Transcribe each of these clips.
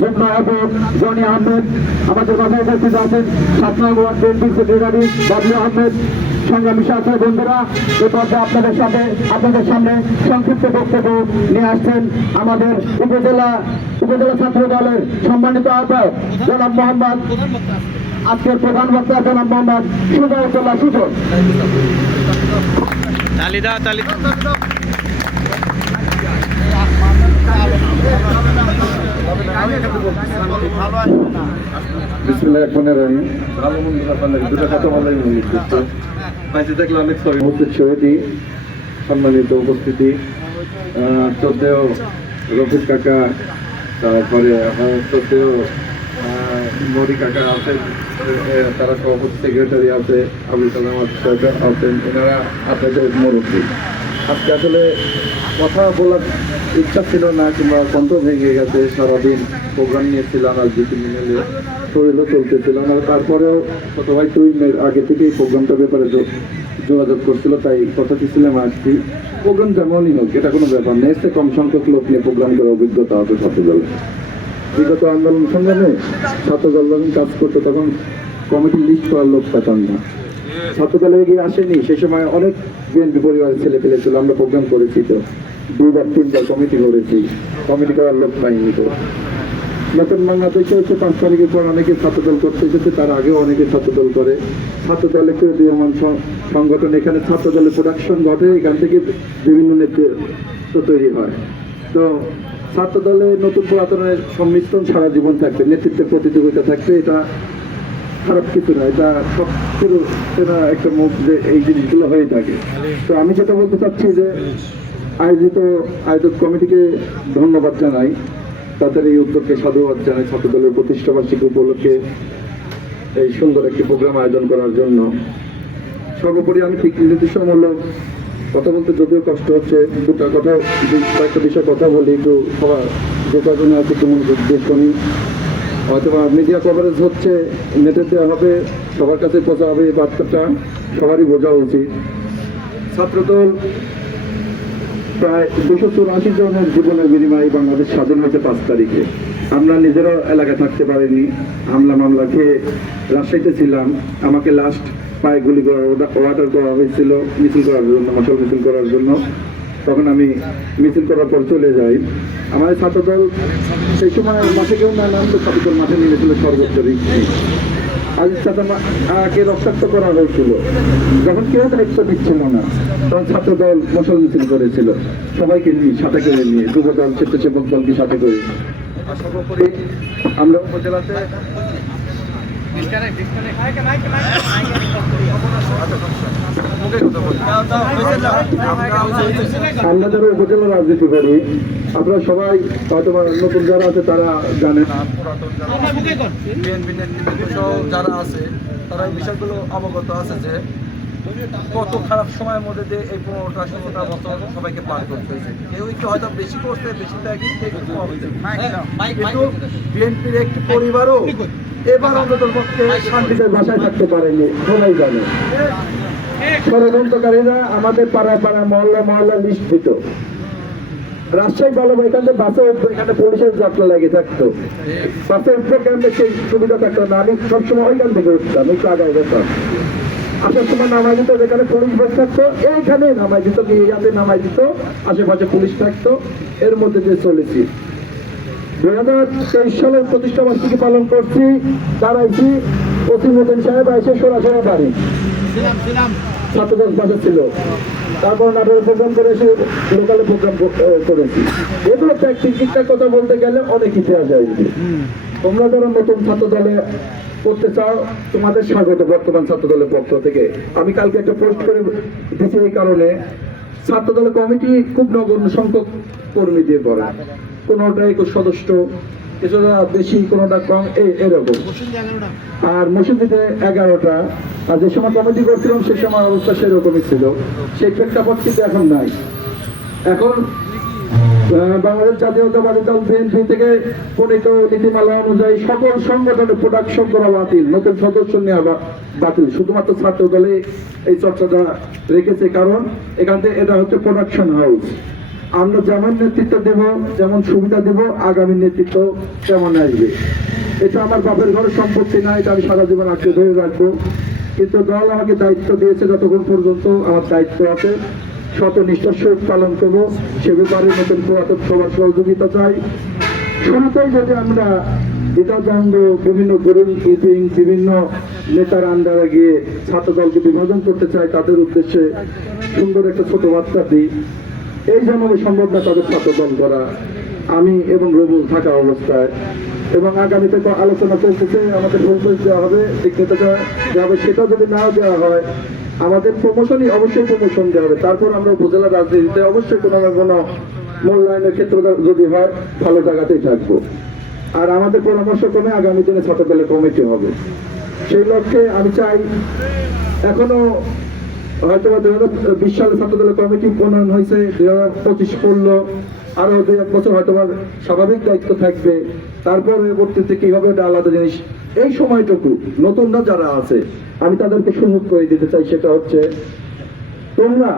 যুগ্ম আহ্বায়ক জনি আহমেদ, আমাদের মাঝে উপস্থিত আছেন সাত number ward BNP secretary Bablu Ahmed. সংগ্রামী সাথে বন্ধুরা, এ পর্যায়ে আপনাদের সাথে আপনাদের সামনে সংক্ষিপ্ত বক্তব্য নিয়ে আসছেন আমাদের উপজেলা উপজেলা ছাত্র দলের সম্মানিত আহ্বায়ক জনাব মোহাম্মদ আজকের প্রধান বক্তা জনাব মোহাম্মদ সুজাউদ্দোল্লাহ সুজন। তালি দাও তালি দাও বিসমুল্লাহ রহমানির রহিম। ভালো মন্দ আপনাদের দুটো কথা বলাই বাইরে দেখলে অনেক সরি মুহূর্তের ছবিটি সম্মানিত উপস্থিতি। শ্রদ্ধেয় রফিক কাকা তারপরে শ্রদ্ধেয় মরি কাকা আছেন তারা সভাপতি সেক্রেটারি আছে আবুল কালাম আছেন এনারা আপনাদের মুরব্বী। আজকে আসলে কথা বলার ইচ্ছা ছিল না, কিংবা কণ্ঠ ভেঙে গেছে সারাদিন। প্রোগ্রাম নিয়েছিলাম, আর দু তিন শরীরও চলতেছিল না। তারপরেও ছোট ভাই তুই আগে থেকেই প্রোগ্রামটার ব্যাপারে যোগাযোগ করছিল, তাই কথা ছিলাম আসছি প্রোগ্রাম যেমনই হোক, এটা কোনো ব্যাপার নেই চেয়ে কম সংখ্যক লোক নিয়ে প্রোগ্রাম করার অভিজ্ঞতা হবে ছাত্রদল বিগত আন্দোলন সংগ্রামে ছাত্রদল যখন কাজ করতো, তখন কমিটি লিস্ট করার লোক পেতাম না। ছাত্রদলে এগিয়ে আসেনি সেই সময় অনেক বিএনপি পরিবারের ছেলে পেলে ছিল, আমরা প্রোগ্রাম করেছি তো। দুবার তিনবার কমিটি করেছি। কমিটি করার লোক পাইনি তো। নতুন বাংলাদেশে হচ্ছে পাঁচ তারিখের পর অনেকে ছাত্রদল করতে এসেছে, তার আগেও অনেকে ছাত্রদল করে। ছাত্রদল সং- সংগঠন, এখানে ছাত্রদলের প্রোডাকশন ঘটে, এখান থেকে বিভিন্ন নেতৃত্ব তৈরি হয়। তো ছাত্রদলে নতুন পুরাতনের সংমিশ্রণ সারা জীবন থাকবে, নেতৃত্বের প্রতিযোগিতা থাকবে, এটা খারাপ কিছু না এটা সব কিছু একটা মুখ যে এই জিনিসগুলো হয়ে থাকে। তো আমি যেটা বলতে চাচ্ছি যে, আয়োজিত আয়োজক কমিটিকে ধন্যবাদ জানাই, তাদের এই উদ্যোগকে সাধুবাদ জানাই, ছাত্রদলের প্রতিষ্ঠা বার্ষিকী উপলক্ষে এই সুন্দর একটি প্রোগ্রাম আয়োজন করার জন্য। সর্বোপরি আমি ঠিক নির্দিষ্টমূলক কথা বলতে যদিও কষ্ট হচ্ছে, দুটা কথা কয়েকটা বিষয়ে কথা বলি, একটু সবার যে কজন আছে একটু মনোযোগ দিয়ে শুনি। হয়তো মিডিয়া কভারেজ হচ্ছে, নেটে দেওয়া হবে, সবার কাছে পৌঁছা হবে এই বার্তাটা, সবারই বোঝা উচিত। ছাত্রদল প্রায় দুশো চুরাশি জনের জীবনের বিনিময়ে বাংলাদেশ স্বাধীন হয়েছে পাঁচ তারিখে। আমরা নিজেরও এলাকায় থাকতে পারিনি, হামলা মামলা খেয়ে রাজশাহীতে ছিলাম। আমাকে লাস্ট পায়ে গুলি করার অর্ডার করা হয়েছিল, মিছিল করার জন্য, মশাল মিছিল করার জন্য। তখন আমি মিছিল করার পর চলে যাই। আমাদের ছাত্রদল সেই সময় মাঠে কেউ না নামতো, ছাত্রদল মাঠে নেমেছিল সর্বোচ্চ রিক্সি আজ সাথে আগে রক্তাক্ত করা হয়েছিল। যখন কেউ দায়িত্ব দিচ্ছিল না, তখন ছাত্র দল মশল মিছিল করেছিল। সবাইকে নিয়ে, সাথে করে নিয়ে যুব দল স্বেচ্ছাসেবক দলকে সাথে করে। আমরা উপজেলাতে আমরা যারা উপজেলা রাজনীতি করি আপনারা সবাই হয়তো নতুন যারা আছে তারা জানে না যারা আছে তারা এই বিষয়গুলো অবগত আছে যে কত খারাপ সময়ের মধ্যে দিয়ে এই পনেরোটা ষোলোটা বছর সবাইকে পার করতে হয়েছে কেউ একটু হয়তো বেশি করতে বেশি কিন্তু বিএনপির একটি পরিবারও এবার অন্তত পক্ষে শান্তিতে বাসায় থাকতে পারেনি সবাই জানে ষড়যন্ত্রকারীরা আমাদের পাড়ায় পাড়ায় মহল্লা মহল্লা লিস্ট দিত রাজশাহী ভালো এখান বাসে এখানে পুলিশের যাত্রা লেগে থাকতো বাসে উঠবো কেমন সেই সুবিধা থাকতো না, আমি সবসময় ওইখান থেকে উঠতাম, একটু আগায় যেতাম। আসার সময় নামাই দিত, যেখানে পুলিশ বসে থাকতো এইখানে নামাই দিত কি ইয়াতে নামাই দিত, আশেপাশে পুলিশ থাকতো, এর মধ্যে দিয়ে চলেছি। দুই হাজার তেইশ সালের প্রতিষ্ঠা বার্ষিকী পালন করছি দাঁড়াইছি ওসিমুদ্দিন সাহেব এসে সরাসরি বাড়ি। ছাত্রদল পাশে ছিল। তারপর নাটকের প্রোগ্রাম করে এসে লোকালে প্রোগ্রাম করেছি। এগুলো প্র্যাকটিক্যাল কথা বলতে গেলে অনেক ইতিহাস আসবে তোমরা যারা নতুন ছাত্র দলে করতে চাও, তোমাদের স্বাগত বর্তমান ছাত্র দলের পক্ষ থেকে। আমি কালকে একটা পোস্ট করে দিচ্ছি এই কারণে। ছাত্র দলের কমিটি খুব নগণ্য সংখ্যক কর্মী দিয়ে করা কোনোটা একুশ সদস্য কিছুটা বেশি কোনোটা কম এই এরকম। আর মসজিদে এগারোটা আর যে সময় কমিটি করছিলাম সে সময় অবস্থা সেরকমই ছিল। সেই প্রেক্ষাপট কিন্তু এখন নাই। এখন বাংলাদেশ জাতীয়তাবাদী দল বিএনপি থেকে প্রণীত নীতিমালা অনুযায়ী সকল সংগঠনের প্রোডাকশন করা বাতিল নতুন সদস্য নেওয়া বাতিল। শুধুমাত্র ছাত্র দলে এই চর্চাটা রেখেছে কারণ এখান থেকে এটা হচ্ছে প্রোডাকশন হাউস আমরা যেমন নেতৃত্ব দেব, যেমন সুবিধা দেব, আগামী নেতৃত্ব তেমন আসবে। এটা আমার বাপের ঘরের সম্পত্তি না, এটা আমি সারা জীবন আঁকড়ে ধরে রাখব। কিন্তু দল আমাকে দায়িত্ব দিয়েছে যতক্ষণ পর্যন্ত আমার দায়িত্ব আছে। শত নিষ্ঠার সহিত পালন করব। সে ব্যাপারে নতুন পুরাতন সবার সহযোগিতা চাই। শুরুতেই যদি আমরা দ্বিধাদ্বন্দ্ব, বিভিন্ন গ্রুপ মিটিং বিভিন্ন নেতার আন্ডারে গিয়ে ছাত্র দলকে বিভাজন করতে চাই, তাদের উদ্দেশ্যে সুন্দর একটা ছোট বার্তা দিই। এই জন্য সম্ভব না তাদের দল করা, আমি এবং রবুল থাকা অবস্থায়। এবং আগামীতে আলোচনা চলতেছে আমাদের ভোল্টেজ দেওয়া হবে দেওয়া হবে সেটা যদি না দেওয়া হয়, আমাদের প্রমোশনই অবশ্যই প্রমোশন দেওয়া হবে। তারপর আমরা উপজেলা রাজনীতিতে অবশ্যই কোনো না কোনো মূল্যায়নের ক্ষেত্র যদি হয়, ভালো জায়গাতেই থাকব। আর আমাদের পরামর্শ ক্রমে আগামী দিনে ছোটবেলা কমিটি হবে। সেই লক্ষ্যে আমি চাই, এখনও হয়তো দুই হাজার বিশ সালে ছাত্রদলের কমিটি প্রণয়ন হয়েছে দুই হাজার পঁচিশ পড়ল আরও দুই এক বছর হয়তো আমার স্বাভাবিক দায়িত্ব থাকবে। তারপর পরবর্তীতে কি হবে ওটা আলাদা জিনিস? এই সময়টুকু নতুনরা যারা আছে, আমি তাদেরকে সুযোগ করে দিতে চাই, সেটা হচ্ছে তোমরা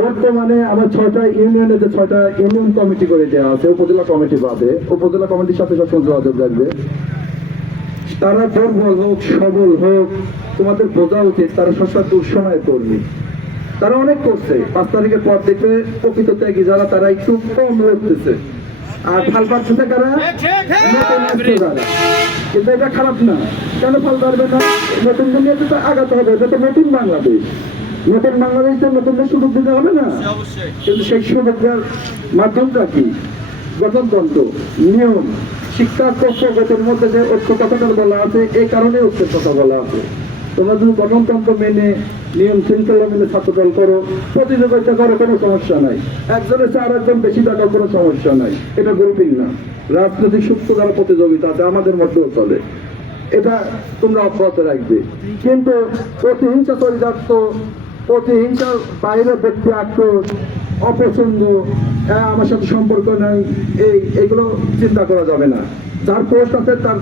বর্তমানে আমার ছয়টা ইউনিয়নে যে ছয়টা ইউনিয়ন কমিটি করে দেওয়া আছে, উপজেলা কমিটি বাদে, উপজেলা কমিটির সাথে সবসময় যোগাযোগ রাখবে। তারা দুর্বল হোক, সবল হোক তোমাদের বোঝা উচিত তারা সবসময় দুঃসময় কর্মী। তারা অনেক করছে। পাঁচ তারিখের পর দেখবে প্রকৃত ত্যাগী যারা তারা একটু কম লড়তেছে। আর ফাল পাচ্ছে কারা? কিন্তু এটা খারাপ না। কেন ফাল পারবে না? নতুন দুনিয়াতে তো আগাতে হবে এটা তো নতুন বাংলাদেশ। নতুন বাংলাদেশে নতুনদের সুযোগ দিতে হবে না? কিন্তু সেই সুযোগের মাধ্যমটা কি? গঠনতন্ত্র নিয়ম শিক্ষা তত্ত্বগতের মধ্যে যে ঐক্য কথাটা বলা আছে এই কারণে ঐক্যের কথা বলা আছে। তোমরা যদি গঠনতন্ত্র মেনে নিয়ম শৃঙ্খলা মেনে ছাত্রদল করো। প্রতিযোগিতা করো কোনো সমস্যা নাই। একজনের চেয়ে আর একজন বেশি টাকা কোনো সমস্যা নাই। এটা গ্রুপিং না। রাজনৈতিক সূত্র দ্বারা প্রতিযোগিতা আছে আমাদের মধ্যেও চলে। এটা তোমরা অব্যাহত রাখবে। কিন্তু প্রতিহিংসা চরিতার্থ প্রতিহিংসার বাইরে ব্যক্তি আক্রোশ অপছন্দ হ্যাঁ, আমার সাথে সম্পর্ক নাই এই এগুলো চিন্তা করা যাবে না। যার পোস্ট আছে তার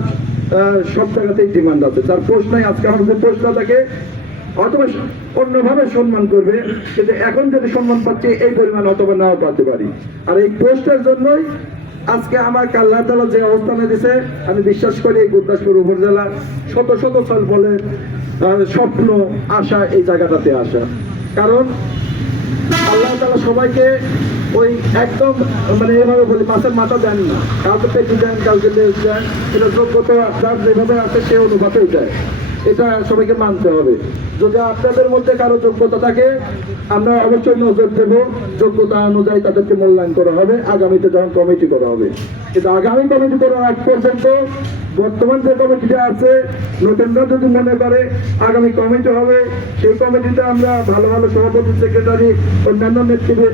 সব জায়গাতেই ডিমান্ড আছে। যার পোস্ট আজকে আমার যে পোস্টটা থাকে, অথবা অন্যভাবে সম্মান করবে, কিন্তু এখন যদি সম্মান পাচ্ছে, এই পরিমাণ অথবা নাও পাতে পারি। আর এই পোস্টের জন্যই আজকে আমার আল্লাহ তালা যে অবস্থানে দিছে, আমি বিশ্বাস করি গুরদাসপুর উপজেলা শত শত সাল বলে স্বপ্ন, আশা এই জায়গাটাতে আসা। কারণ আল্লাহ তালা সবাইকে ওই একদম মানে এভাবে বলি মাছের মাথা দেন না। কাউকে পেটি দেন কাউকে লেজ দেন এটা যোগ্যতা যার যেভাবে আছে, সে অনুপাতেই দেয় এটা সবাইকে মানতে হবে। যদি আপনাদের মধ্যে কারও যোগ্যতা থাকে, আমরা অবশ্যই নজর দেবো। যোগ্যতা অনুযায়ী তাদেরকে মূল্যায়ন করা হবে। আগামীতে যখন কমিটি করা হবে। কিন্তু আগামী কমিটি করার আগ পর্যন্ত বর্তমান যে কমিটিটা আছে নতুনরা যদি মনে করে আগামী কমিটি হবে। সেই কমিটিতে আমরা ভালো ভালো সভাপতি সেক্রেটারি অন্যান্য নেতৃত্বে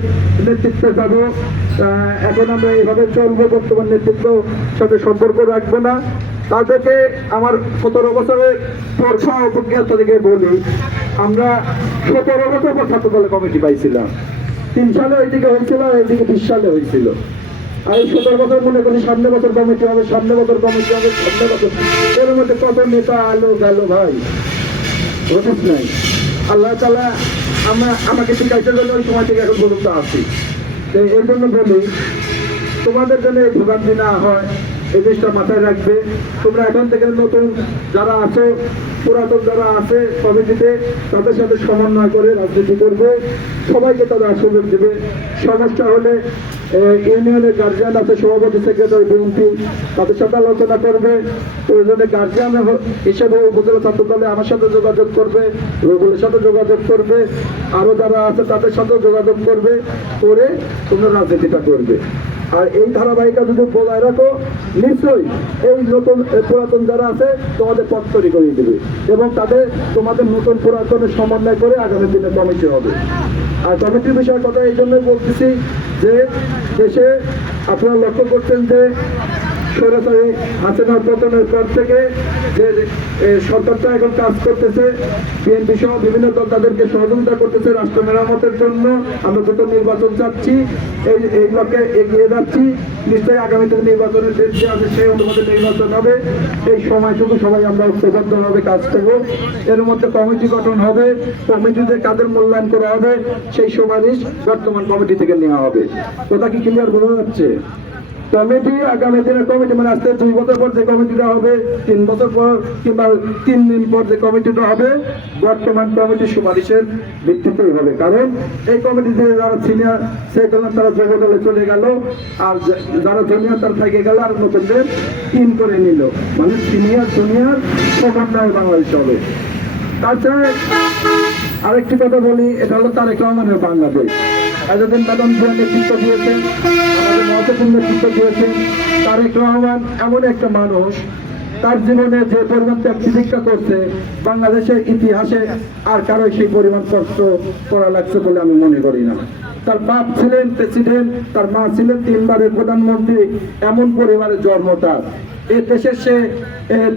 নেতৃত্বে আহ, এখন আমরা এইভাবে চলবো বর্তমান নেতৃত্ব সাথে সম্পর্ক রাখব না। তাদেরকে আমার সতেরো বছরের পরীক্ষা অভিজ্ঞতা থেকে বলি আমরা সতেরো বছর পর ছাত্র কমিটি পাইছিলাম। তিন সালে ওইদিকে হয়েছিল এইদিকে বিশ সালে হয়েছিল। এই সতেরো বছর মনে করি, সামনে বছর কমিটি হবে, সামনে বছর কমিটি হবে, সামনে বছর। এর মধ্যে কত নেতা আলো গেল ভাই? হতিস নাই? আল্লাহ তালা আমরা, আমাকে শিখাইতে গেলে ওই সময় থেকে এখন পর্যন্ত আছি। তো এর জন্য বলি, তোমাদের জন্য এই ভোগান্তি না হয়, এই জিনিসটা মাথায় রাখবে। তোমরা এখন থেকে নতুন যারা আছো, পুরাতন যারা আছে কমিটিতে তাদের সাথে সমন্বয় করে রাজনীতি করবে। সবাইকে তারা সুযোগ দেবে। সমস্যা হলে ইউনিয়নের গার্জিয়ান আছে, সভাপতি সেক্রেটারি বিএনপি, তাদের সাথে আলোচনা করবে। প্রয়োজনে গার্জিয়ান হিসেবে উপজেলা ছাত্র দলে আমার সাথে যোগাযোগ করবে, রবুলের সাথে যোগাযোগ করবে, আরও যারা আছে তাদের সাথে যোগাযোগ করবে, করে তোমরা রাজনীতিটা করবে। আর এই ধারাবাহিকতা যদি বজায় রাখো, নিশ্চয়ই এই নতুন পুরাতন যারা আছে, তোমাদের পথ তৈরি করে দেবে এবং তাদের তোমাদের নতুন পুরাতনের সমন্বয় করে আগামী দিনে কমিটি হবে। আর কমিটির বিষয়ে কথা এই জন্যই বলতেছি যে দেশে আপনারা লক্ষ্য করছেন যে সরাসরি হাসিনার পতনের পর থেকে যে সরকারটা এখন কাজ করতেছে, বিএনপি সহ বিভিন্ন দল তাদেরকে সহযোগিতা করতেছে রাষ্ট্র মেরামতের জন্য। আমরা দুটো নির্বাচন চাচ্ছি, এই এই ব্লকে এগিয়ে যাচ্ছি। নিশ্চয়ই আগামীতে নির্বাচনের ডেট যে আছে সেই অনুপাতে নির্বাচন হবে। এই সময়টুকু সবাই আমরা ঐক্যবদ্ধভাবে কাজ করব। এর মধ্যে কমিটি গঠন হবে, কমিটিতে কাদের মূল্যায়ন করা হবে, সেই সুপারিশ বর্তমান কমিটি থেকে নেওয়া হবে। কথা কি ক্লিয়ার বোঝা যাচ্ছে? কমিটি আগামী দিনে কমিটি মানে আসতে দুই বছর পর যে কমিটিটা হবে, তিন বছর পর কিংবা তিন দিন পর যে কমিটিটা হবে, বর্তমান কমিটির সুপারিশের ভিত্তিতেই হবে কারণ এই কমিটিতে যারা সিনিয়র সেগুলো তারা জগদলে চলে গেল, আর যারা জুনিয়র তারা থেকে গেল, আর নতুনদের তিন করে নিল। মানে সিনিয়র জুনিয়র সমন্বয় বাংলাদেশ হবে। তাছাড়া আরেকটি কথা বলি, এটা হলো তারেক রহমানের বাংলাদেশ। এতদিন বেতন দিয়ে নেতৃত্ব দিয়েছেন, আমাদের মহত্বপূর্ণ নেতৃত্ব দিয়েছেন তারেক রহমান এমন একটা মানুষ। তার জীবনে যে পরিমাণ ত্যাগ প্রতিষ্ঠা করছে, বাংলাদেশের ইতিহাসে আর কারও সেই পরিমাণ কষ্ট করা লাগছে বলে আমি মনে করি না। তার বাপ ছিলেন প্রেসিডেন্ট তার মা ছিলেন তিনবারের প্রধানমন্ত্রী, এমন পরিবারের জন্ম তার। এ দেশের সে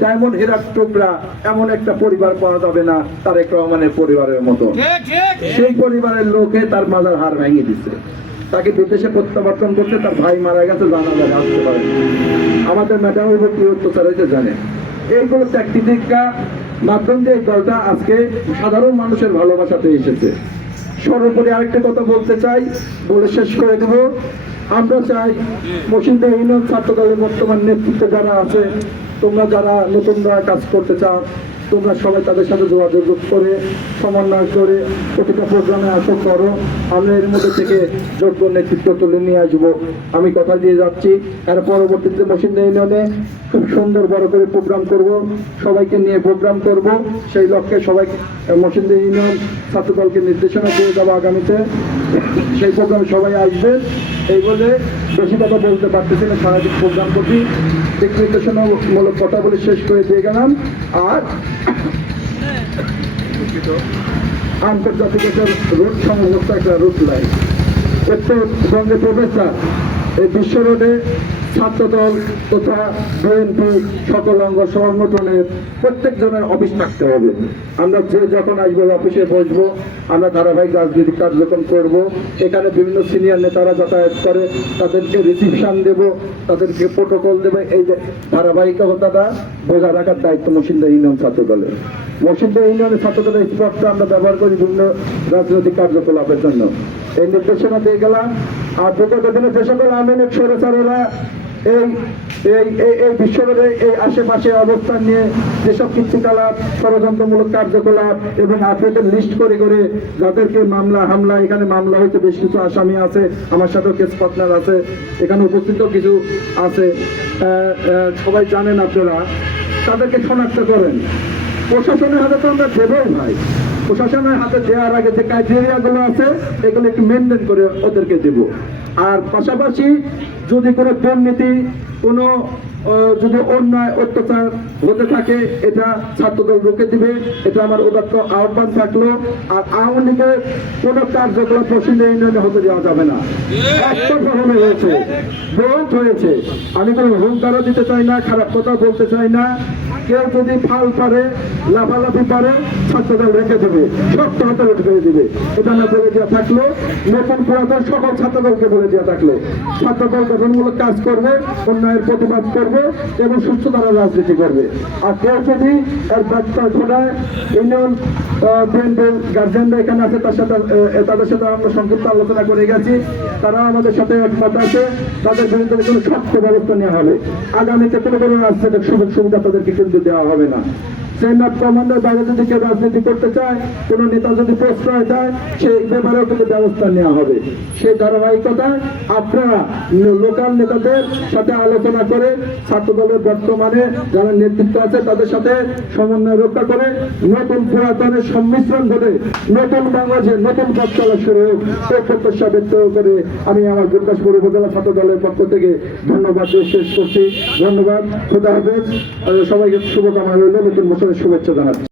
ডায়মন্ড হীরার টুকরা এমন একটা পরিবার পাওয়া যাবে না তারেক রহমানের পরিবারের মতো। সেই পরিবারের লোকে তার মাজার হার ভেঙে দিচ্ছে তাকে বিদেশে প্রত্যাবর্তন করতে তার ভাই মারা গেছে জানা যায় আসতে পারে আমাদের ম্যাডামের উপর কি অত্যাচার হয়েছে জানে এইগুলো ট্যাকটিকা মাধ্যম দিয়ে দলটা আজকে সাধারণ মানুষের ভালোবাসাতে এসেছে। সর্বোপরি আরেকটা কথা বলতে চাই বলে শেষ করে দেব। আমরা চাই মসিন্দে ইউনিয়ন ছাত্র দলের বর্তমান নেতৃত্বে যারা আছে, তোমরা যারা নতুনরা কাজ করতে চাও, তোমরা সবাই তাদের সাথে যোগাযোগ করে, সমন্বয় করে প্রতিটা প্রোগ্রামে আসো, করো। আমরা এর মধ্যে থেকে যোগ্য নেতৃত্ব তুলে নিয়ে আসব। আমি কথা দিয়ে যাচ্ছি। এর পরবর্তীতে মসিন্দা ইউনিয়নে খুব সুন্দর বড় করে প্রোগ্রাম করব। সবাইকে নিয়ে প্রোগ্রাম করব। সেই লক্ষ্যে সবাই মসিন্দা ইউনিয়ন ছাত্র দলকে নির্দেশনা দিয়ে যাব আগামীতে। সেই প্রোগ্রামে সবাই আসবে। এই বলে বেশি বলতে পারতেছি না সারাদিন প্রোগ্রাম প্রতি দিক নির্দেশনামূলক কথা বলে শেষ করে দিয়ে গেলাম। আর আন্তর্জাতিক একটা রোড সংযুক্ত একটা রুট লাইন। উত্তরবঙ্গে প্রফেসর এই বিশ্ব রোডে ছাত্রদল তথা বিএনপি সকল অঙ্গ সংগঠনের প্রত্যেক জনের অফিস থাকতে হবে। আমরা যে যখন আসব অফিসে বসবো, আমরা ধারাবাহিক রাজনৈতিক কার্যক্রম করব। এখানে বিভিন্ন সিনিয়র নেতারা যাতায়াত করে, তাদেরকে রিসিপশন দেব, তাদেরকে প্রোটোকল দেবে। এই ধারাবাহিকতাটা বজায় রাখার দায়িত্ব মসিন্দা ইউনিয়ন ছাত্র দলের মসিন্দা ইউনিয়নের ছাত্র দলের স্পটটা আমরা ব্যবহার করি বিভিন্ন রাজনৈতিক কার্যকলাপের জন্য। এই নির্দেশনা দিয়ে গেলাম। আর বিগত দিনে যে সকল আমিনের স্বৈরাচারেরা এই এই এই এই বিশ্বরে এই আশেপাশে অবস্থান নিয়ে যেসব কীর্তিকলাপ, ষড়যন্ত্রমূলক কার্যকলাপ এবং আপনাদের লিস্ট করে করে যাদেরকে মামলা, হামলা, এখানে মামলা হয়েছে, বেশ কিছু আসামি আছে, আমার সাথেও কেস পার্টনার আছে, এখানে উপস্থিত কিছু আছে। সবাই জানেন আপনারা, তাদেরকে শনাক্ত করেন। প্রশাসনের হাতে তো আমরা দেবই ভাই। প্রশাসনের হাতে দেওয়ার আগে যে ক্রাইটেরিয়া গুলো আছে, এগুলো একটু মেনটেন করে ওদেরকে দেব। আর পাশাপাশি যদি কোনো দুর্নীতি, কোনো যদি অন্যায় অত্যাচার হতে থাকে, এটা ছাত্রদল রুখে দিবে। এটা আমার উদাত্ত আহ্বান থাকল। আর আওয়ামী লীগের কোনো কার্যকলাপ পশ্চিম ইউনিয়নে হতে দেওয়া যাবে না। হয়েছে বহুত হয়েছে। আমি কোনো হুঙ্কারও দিতে চাই না, খারাপ কথা বলতে চাই না। কেউ যদি ফাল পারে, লাফালাফি পারে, ছাত্রদল রেখে দেবে, শক্ত হাতে রেখে দেবে। এটা আমরা বলে দেওয়া থাকল। নতুন পুরাতন সকল ছাত্রদলকে বলে দেওয়া থাকল। ছাত্রদল গঠনমূলক কাজ করবে অন্যায়ের প্রতিবাদ করবে এবং সুস্থ ধারা রাজনীতি করবে। আর কেউ যদি এর ব্যবসা ঘটায় ইউনিয়ন বিএনপির গার্জেনরা এখানে আছে, তার সাথে তাদের সাথে আমরা সংক্ষিপ্ত আলোচনা করে গেছি। তারা আমাদের সাথে একমত আছে, তাদের বিরুদ্ধে কোনো শক্ত ব্যবস্থা নেওয়া হবে। আগামীতে কোনো কোনো রাজনৈতিক সুযোগ সুবিধা তাদেরকে কিন্তু দেওয়া হবে না। কমান্ডের বাইরে যদি কেউ রাজনীতি করতে চায়, কোনো নেতা যদি প্রশ্রয় দেয়, সেই ব্যাপারেও কিন্তু ব্যবস্থা নেওয়া হবে। সেই ধারাবাহিকতায় আপনারা লোকাল নেতাদের সাথে আলোচনা করে ছাত্র দলের বর্তমানে যারা নেতৃত্ব আছে, তাদের সাথে সমন্বয় রক্ষা করে, নতুন পুরাতনের সম্মিশ্রণ ঘটে নতুন বাংলাদেশে নতুন পথ চলা শুরু হোক প্রত্যাশা ব্যক্ত করে আমি আমার উপজেলা ছাত্র দলের পক্ষ থেকে ধন্যবাদ দিয়ে শেষ করছি। ধন্যবাদ, খুদা হাফেজ সবাইকে শুভকামনা রইল, নতুন বছরের শুভেচ্ছা জানাচ্ছি